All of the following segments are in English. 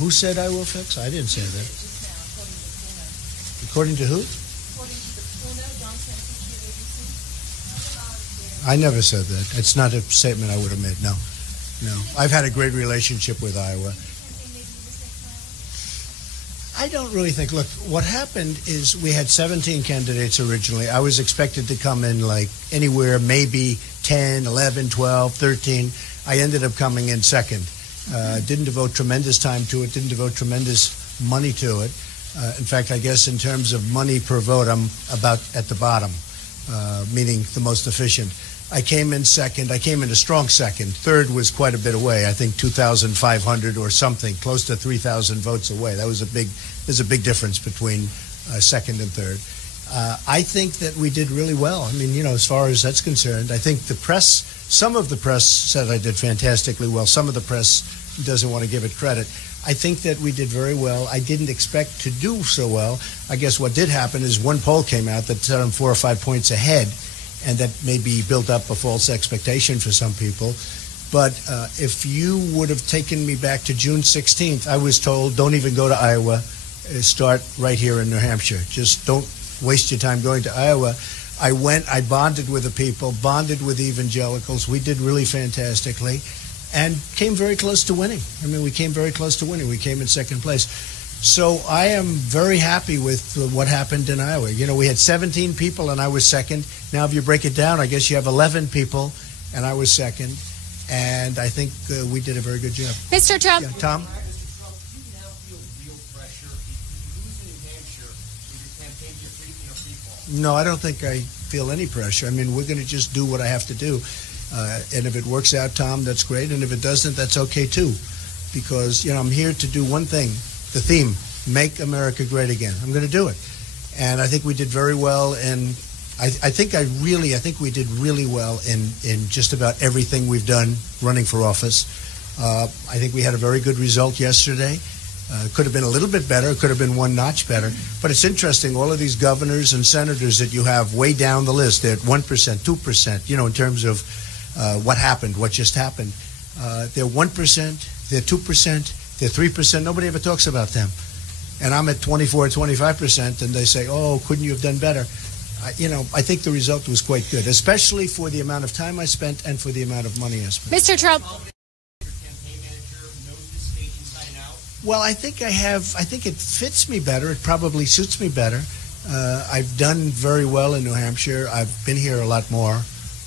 Who said I will fix? I didn't say that. According to who? I never said that. It's not a statement I would have made. No. I've had a great relationship with Iowa. I don't really think. Look, what happened is we had 17 candidates originally. I was expected to come in like anywhere, maybe 10, 11, 12, 13. I ended up coming in second. Didn't devote tremendous time to it. Didn't devote tremendous money to it. In fact, I guess in terms of money per vote, I'm about at the bottom, meaning the most efficient. I came in second. I came in a strong second. Third was quite a bit away. I think 2,500 or something, close to 3,000 votes away. There's a big difference between second and third. I think that we did really well. I mean, as far as that's concerned, I think the press, some of the press said I did fantastically well. Some of the press doesn't want to give it credit. I think that we did very well. I didn't expect to do so well. I guess what did happen is one poll came out that said I'm 4 or 5 points ahead, and that maybe built up a false expectation for some people. But if you would have taken me back to June 16th, I was told, don't even go to Iowa. Start right here in New Hampshire. Just don't waste your time going to Iowa. I went, I bonded with the people, bonded with evangelicals. We did really fantastically and came very close to winning. I mean, we came very close to winning. We came in second place. So I am very happy with what happened in Iowa. We had 17 people and I was second. Now, if you break it down, I guess you have 11 people and I was second. And I think we did a very good job. Mr. Trump. Yeah, Tom? No, I don't think I feel any pressure. I mean, we're going to just do what I have to do. And if it works out, Tom, that's great. And if it doesn't, that's okay, too. Because, I'm here to do one thing. The theme, make America great again. I'm going to do it. And I think we did very well. And I think we did really well in just about everything we've done running for office. I think we had a very good result yesterday. Could have been a little bit better. Could have been one notch better. But it's interesting, all of these governors and senators that you have way down the list, they're at 1%, 2%, in terms of what happened, what just happened. They're 1%, they're 2%. They're 3%. Nobody ever talks about them. And I'm at 24, 25%, and they say, oh, couldn't you have done better? I think the result was quite good, especially for the amount of time I spent and for the amount of money I spent. Mr. Trump. Well, I think it fits me better. It probably suits me better. I've done very well in New Hampshire. I've been here a lot more.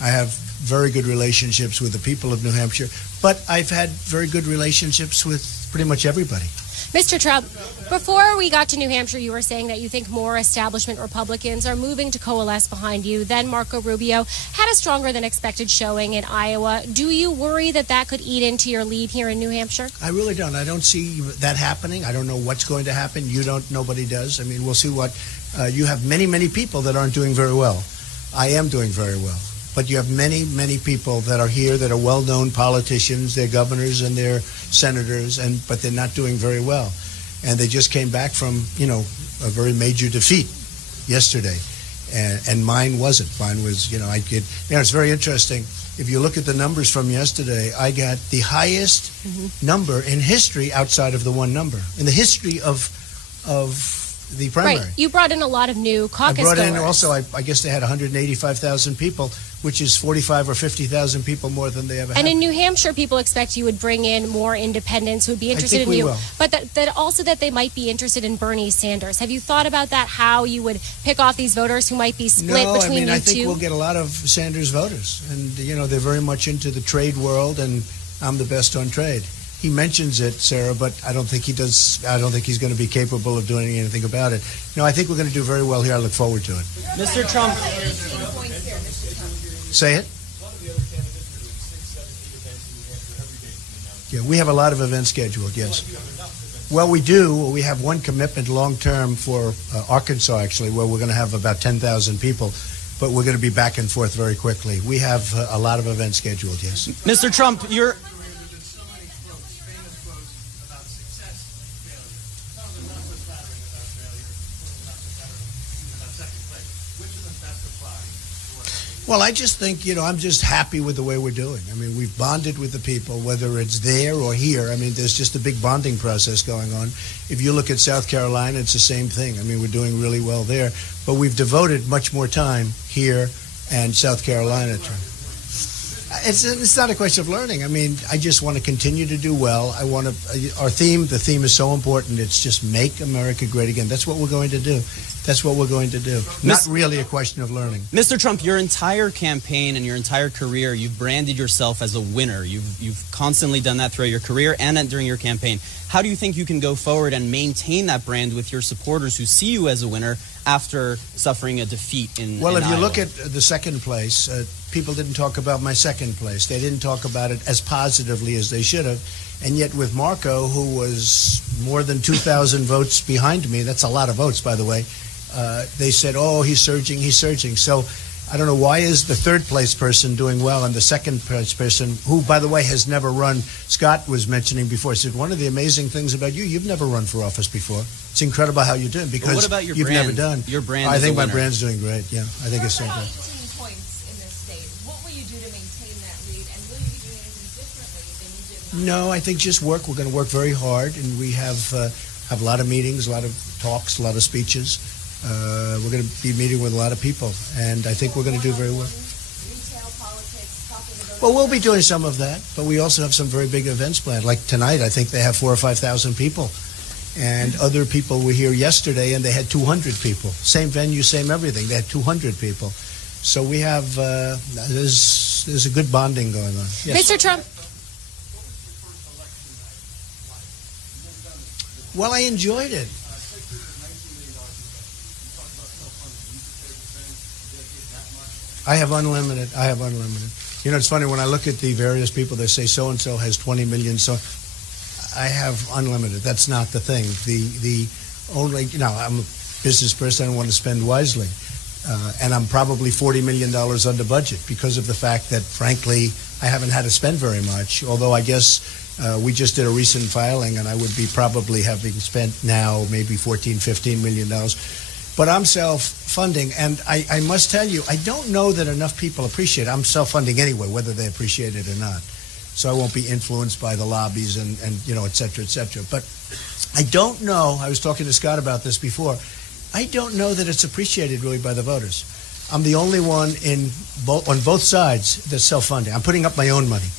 I have very good relationships with the people of New Hampshire, but I've had very good relationships with pretty much everybody. Mr. Trump, before we got to New Hampshire, you were saying that you think more establishment Republicans are moving to coalesce behind you. Then Marco Rubio had a stronger than expected showing in Iowa. Do you worry that could eat into your lead here in New Hampshire? I really don't. I don't see that happening. I don't know what's going to happen. You don't. Nobody does. I mean, we'll see what. You have many, many people that aren't doing very well. I am doing very well. But you have many, many people that are here that are well-known politicians. They're governors and they're senators, but they're not doing very well. And they just came back from, a very major defeat yesterday. And mine wasn't. Mine was, it's very interesting. If you look at the numbers from yesterday, I got the highest number in history outside of the one number. In the history of the primary. Right. You brought in a lot of new caucus goers. I brought in also, I guess they had 185,000 people, which is 45 or 50,000 people more than they ever had. And in New Hampshire, people expect you would bring in more independents who would be interested in you. Will. But that also that they might be interested in Bernie Sanders. Have you thought about that, how you would pick off these voters who might be split between you two? I think we'll get a lot of Sanders voters. And, they're very much into the trade world, and I'm the best on trade. He mentions it, Sarah, but I don't think he does. I don't think he's going to be capable of doing anything about it. No, I think we're going to do very well here. I look forward to it. Mr. Trump. Say it. Yeah, we have a lot of events scheduled, yes. Well, we do. We have one commitment long-term for Arkansas, actually, where we're going to have about 10,000 people. But we're going to be back and forth very quickly. We have a lot of events scheduled, yes. Mr. Trump, you're... Well, I just think, I'm just happy with the way we're doing. I mean, we've bonded with the people, whether it's there or here. I mean, there's just a big bonding process going on. If you look at South Carolina, it's the same thing. I mean, we're doing really well there. But we've devoted much more time here and South Carolina to. It's not a question of learning. I mean, I just want to continue to do well. The theme is so important. It's just make America great again. That's what we're going to do. That's what we're going to do. Not really a question of learning. Mr. Trump, your entire campaign and your entire career, you've branded yourself as a winner. You've constantly done that throughout your career and during your campaign. How do you think you can go forward and maintain that brand with your supporters who see you as a winner after suffering a defeat in Well, if you Iowa? look at the second place, people didn't talk about my second place. They didn't talk about it as positively as they should have. And yet with Marco, who was more than 2,000 votes behind me, that's a lot of votes, by the way, they said, oh, he's surging, he's surging. So I don't know, why is the third place person doing well and the second place person, who, by the way, has never run, Scott was mentioning before, he said, one of the amazing things about you, you've never run for office before. It's incredible how you do it because what about your you've brand? never done. Your brand I is think a my winner. brand's doing great, yeah. I think it's so about good. 18 points in this state. What will you do to maintain that lead, and will you be doing anything differently than you did in No, I think just work. We're going to work very hard, and we have a lot of meetings, a lot of talks, a lot of speeches. We're going to be meeting with a lot of people, and I think we're going to do very well. retail politics, talking about Well, we'll be doing some of that, but we also have some very big events planned. Like tonight, I think they have 4,000 or 5,000 people, and other people were here yesterday, and they had 200 people. Same venue, same everything. They had 200 people. So we have there's a good bonding going on. Yes. Mr. Trump, Well, I enjoyed it. I have unlimited. You know, it's funny when I look at the various people, they say so-and-so has 20 million. So I have unlimited. That's not the thing. The only, I'm a business person. I want to spend wisely. And I'm probably $40 million under budget because of the fact that, frankly, I haven't had to spend very much. Although I guess we just did a recent filing, and I would be probably having spent now maybe $14-15 million. But I'm self-funding, and I must tell you, I don't know that enough people appreciate it. I'm self-funding anyway, whether they appreciate it or not. So I won't be influenced by the lobbies and et cetera, et cetera. But I don't know, I was talking to Scott about this before, I don't know that it's appreciated really by the voters. I'm the only one on both sides that's self-funding. I'm putting up my own money.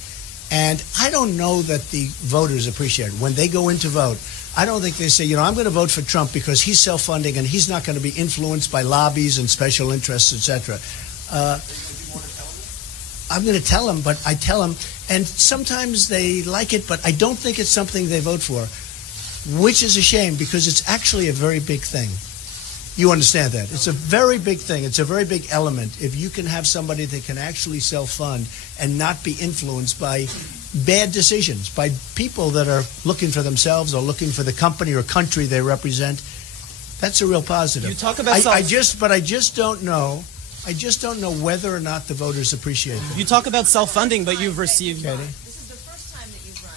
And I don't know that the voters appreciate it. When they go in to vote, I don't think they say, I'm going to vote for Trump because he's self-funding and he's not going to be influenced by lobbies and special interests, etc. I'm going to tell them, but I tell them, and sometimes they like it, but I don't think it's something they vote for, which is a shame because it's actually a very big thing. You understand that. It's a very big thing. It's a very big element. If you can have somebody that can actually self-fund and not be influenced by bad decisions, by people that are looking for themselves or looking for the company or country they represent, that's a real positive. You talk about I just don't know. I just don't know whether or not the voters appreciate it. You talk about self-funding, but you've received... Katie? This is the first time that you've run.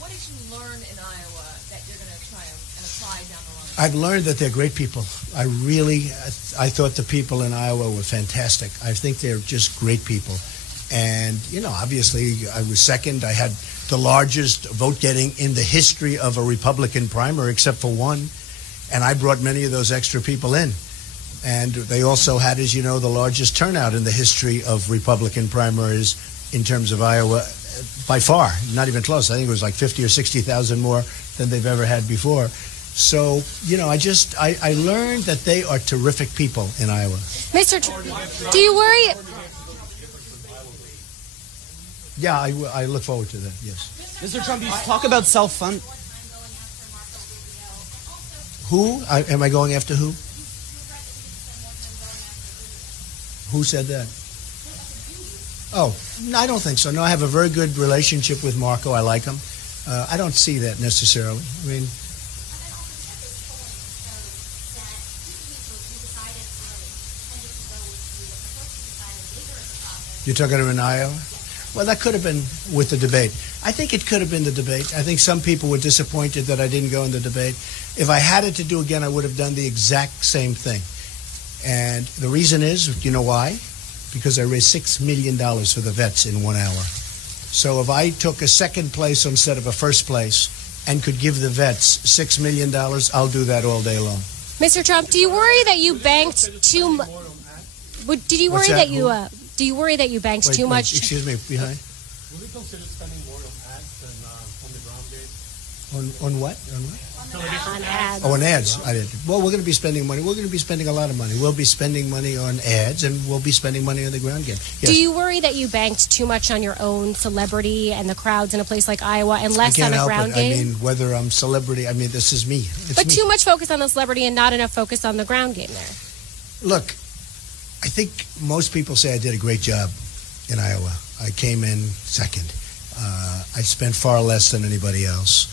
What did you learn in Iowa that you're going to try and apply down the line? I've learned that they're great people. I thought the people in Iowa were fantastic. I think they're just great people. And, obviously I was second. I had the largest vote getting in the history of a Republican primary, except for one. And I brought many of those extra people in. And they also had, as you know, the largest turnout in the history of Republican primaries in terms of Iowa, by far, not even close. I think it was like 50 or 60,000 more than they've ever had before. So, I learned that they are terrific people in Iowa. Mr. Trump, do you worry? Yeah, I look forward to that, yes. Mr. Trump, you talk about self-fund... Who? Am I going after who? Who said that? Oh, no, I don't think so. No, I have a very good relationship with Marco. I like him. I don't see that necessarily. I mean... You're talking about in Iowa? Well, that could have been with the debate. I think it could have been the debate. I think some people were disappointed that I didn't go in the debate. If I had it to do again, I would have done the exact same thing. And the reason is, you know why? because I raised $6 million for the vets in 1 hour. So if I took a second place instead of a first place and could give the vets $6 million, I'll do that all day long. Mr. Trump, do you worry that you banked too much? Did you worry that you do you worry that you banked too much? Excuse me, behind. Will we consider spending more on ads than on the ground game? On what? On what? On ads. Oh, on ads. I did. Well, we're going to be spending money. We're going to be spending a lot of money. We'll be spending money on ads, and we'll be spending money on the ground game. Yes. Do you worry that you banked too much on your own celebrity and the crowds in a place like Iowa and less on a ground game? I mean, whether I'm celebrity, I mean, this is me. But too much focus on the celebrity and not enough focus on the ground game there. Look, I think most people say I did a great job in Iowa. I came in second. I spent far less than anybody else.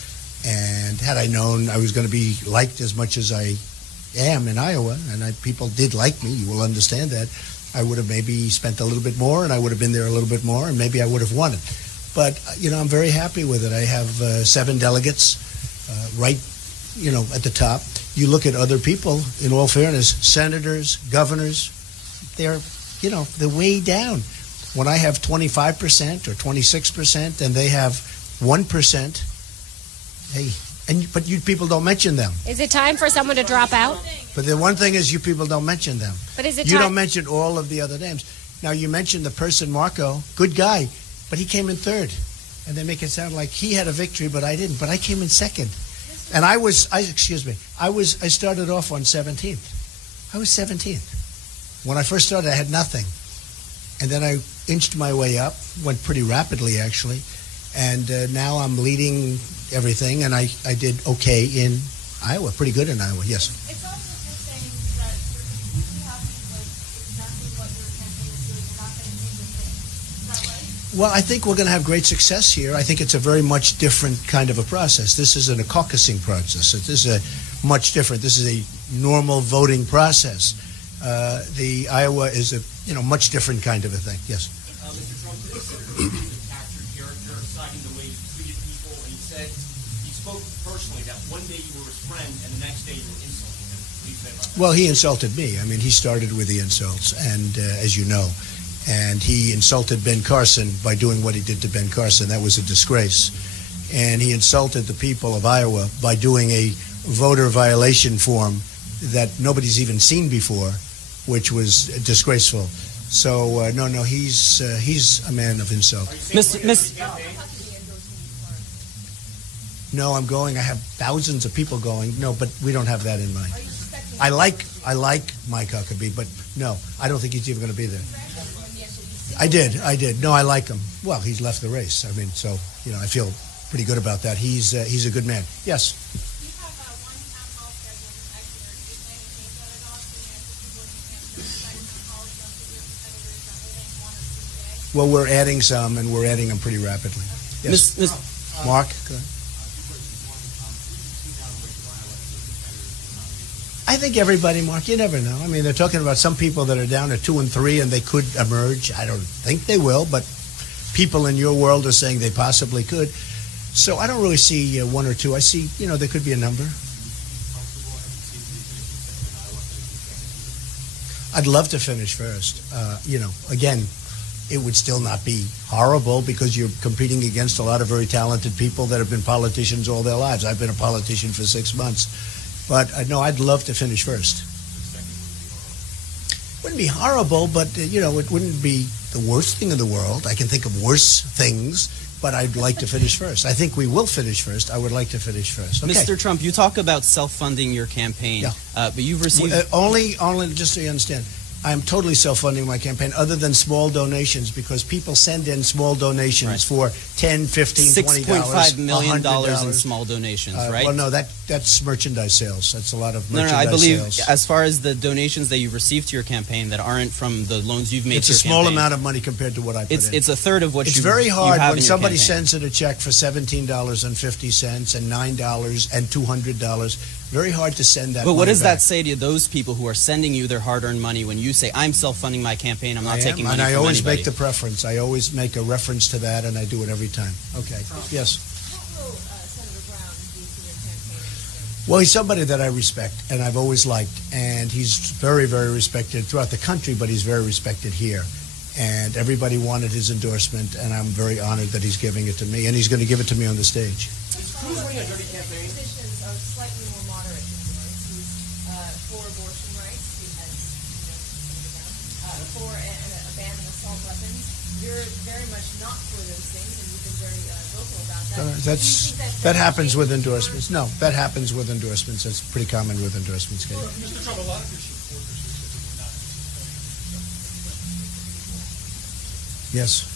And had I known I was going to be liked as much as I am in Iowa, and people did like me, you will understand that, I would have maybe spent a little bit more, and I would have been there a little bit more, and maybe I would have won it. But, I'm very happy with it. I have 7 delegates right, at the top. You look at other people, in all fairness, senators, governors, they're way down. When I have 25% or 26% and they have 1%, hey, but you people don't mention them. Is it time for someone to drop out? But the one thing is you people don't mention them. But is it You don't mention all of the other names. Now, you mentioned the person, Marco, good guy, but he came in third. And they make it sound like he had a victory, but I didn't. But I came in second. And I started off on 17th. I was 17th. When I first started, I had nothing. And then I inched my way up, went pretty rapidly, actually. And now I'm leading everything, and I did okay in Iowa, pretty good in Iowa, yes. It's also just saying that you're completely happy with exactly what your campaign is doing. You're not going to change a thing. Is that right? Well, I think we're going to have great success here. I think it's a very much different kind of a process. This isn't a caucusing process. This is a much different. This is a normal voting process. The Iowa is a much different kind of a thing. Yes. Mr. Trump, today Senator Milford attacked your character, citing the way you treated people, and he spoke personally that one day you were his friend and the next day you were insulting him. What do you say about that? Well, he insulted me. I mean, he started with the insults, and as you know, and he insulted Ben Carson by doing what he did to Ben Carson. That was a disgrace. And he insulted the people of Iowa by doing a voter violation form that nobody's even seen before, which was disgraceful. So no, he's a man of insult. No, I'm going. I have thousands of people going. No, but we don't have that in mind. I like Mike Huckabee, but no, I don't think he's even going to be there. I did. No, I like him. Well, he's left the race. I mean, so I feel pretty good about that. He's a good man. Yes. Well, we're adding some, and we're adding them pretty rapidly. Yes. Mark? Go ahead. I think everybody, Mark, you never know. I mean, they're talking about some people that are down at 2 and 3, and they could emerge. I don't think they will, but people in your world are saying they possibly could. So I don't really see 1 or 2. I see, there could be a number. I'd love to finish first. Again, it would still not be horrible because you're competing against a lot of very talented people that have been politicians all their lives. I've been a politician for 6 months. But no, I'd love to finish first. Wouldn't be horrible, but it wouldn't be the worst thing in the world. I can think of worse things, but I'd like to finish first. I think we will finish first. I would like to finish first. Okay. Mr. Trump, you talk about self-funding your campaign, but you've received only just so you understand. I'm totally self-funding my campaign other than small donations because people send in small donations for $10, $15, $20, $6.5 million $100. in small donations, right? Well, no, that's merchandise sales. That's a lot of merchandise No, I believe sales. as far as the donations that you've received to your campaign that aren't from the loans you've made it's to your a small campaign, amount of money compared to what I put in. It's a third of what it's you very hard you have when in your somebody campaign. sends in a check for $17.50 and $9 and $200. Very hard to send that But what money does back. that say to those people who are sending you their hard-earned money when you say, I'm self-funding my campaign, I'm not taking money and I from always anybody? make the preference. I always make a reference to that, and I do it every time. Okay. Yes. What will Senator Brown do to your campaign? Well, he's somebody that I respect, and I've always liked, and he's very, very respected throughout the country, but he's very respected here. And everybody wanted his endorsement, and I'm very honored that he's giving it to me, and he's going to give it to me on the stage. Cruz running a dirty campaign? Positions are slightly more moderate than yours. He's for abortion rights, for a ban on assault weapons. You're very much not for those things, and you've been very vocal about that. Do you think That happens with endorsements. No, that happens with endorsements. That's pretty common with endorsements, Katie. Mr. Trump, a lot of your supporters are not. Yes.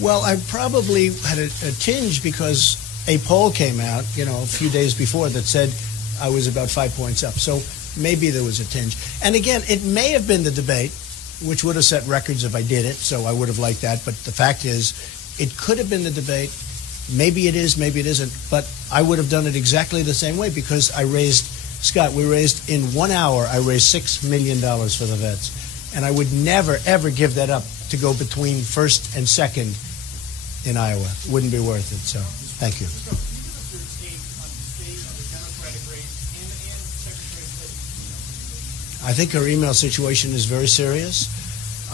Well, I probably had a tinge because a poll came out, a few days before that said I was about 5 points up. So maybe there was a tinge. And again, it may have been the debate, which would have set records if I did it, so I would have liked that. But the fact is, it could have been the debate. Maybe it is, maybe it isn't. But I would have done it exactly the same way because we raised in 1 hour, I raised $6 million for the vets. And I would never, ever give that up to go between first and second in Iowa. Wouldn't be worth it. So, thank you. Mr. Trump, can you give us your take on the state of the Democratic race and Secretary Clinton? I think her email situation is very serious.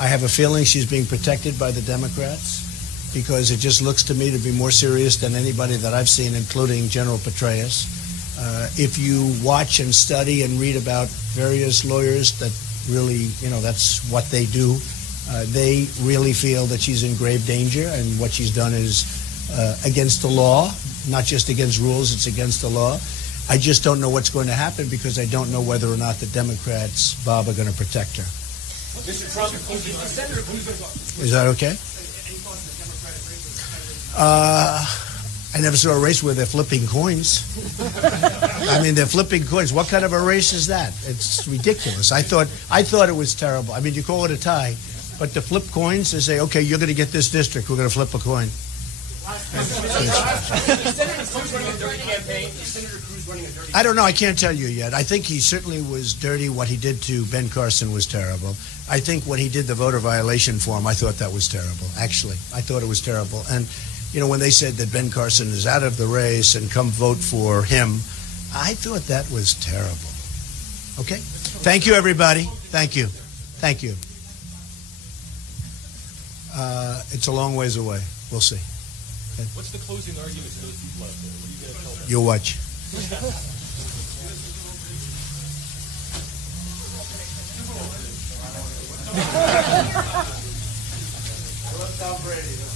I have a feeling she's being protected by the Democrats because it just looks to me to be more serious than anybody that I've seen, including General Petraeus. If you watch and study and read about various lawyers that really, that's what they do, they really feel that she's in grave danger, and what she's done is against the law, not just against rules, it's against the law. I just don't know what's going to happen because I don't know whether or not the Democrats, Bob, are going to protect her. Mr. Trump, Senator Cruz. Is that okay? I never saw a race where they're flipping coins. I mean, they're flipping coins. What kind of a race is that? It's ridiculous. I thought it was terrible. I mean, you call it a tie, but to flip coins, they say, okay, you're going to get this district. We're going to flip a coin. I don't know. I can't tell you yet. I think he certainly was dirty. What he did to Ben Carson was terrible. I think what he did, the voter violation form, I thought that was terrible. Actually, I thought it was terrible. And when they said that Ben Carson is out of the race and come vote for him, I thought that was terrible. Okay? Thank you, everybody. Thank you. Thank you. It's a long ways away. We'll see. Okay? What's the closing argument to those people out there? What are you going to tell them? You'll watch. Tom Brady.